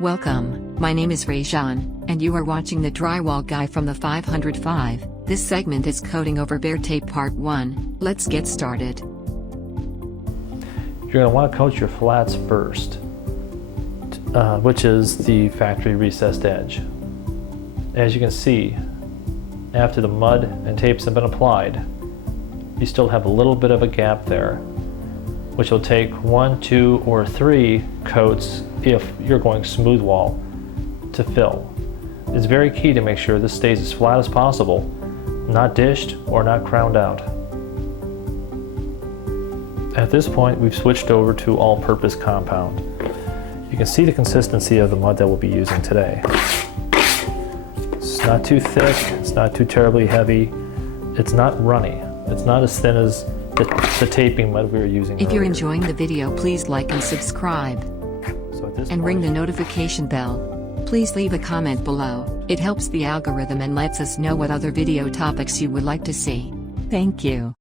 Welcome, my name is Rajan, and you are watching the Drywall Guy from the 505. This segment is coating over bare tape part 1. Let's get started. You're going to want to coat your flats first, which is the factory recessed edge. As you can see, after the mud and tapes have been applied, you still have a little bit of a gap there, which will take 1, 2, or 3 coats if you're going smooth wall to fill. It's very key to make sure this stays as flat as possible, not dished or not crowned out. At this point, we've switched over to all-purpose compound. You can see the consistency of the mud that we'll be using today. It's not too thick, it's not too terribly heavy, it's not runny, it's not as thin as the taping mud we were using If earlier. you're enjoying the video, please like and subscribe. So at this And point, ring the notification bell. Please leave a comment below. It helps the algorithm and lets us know what other video topics you would like to see. Thank you.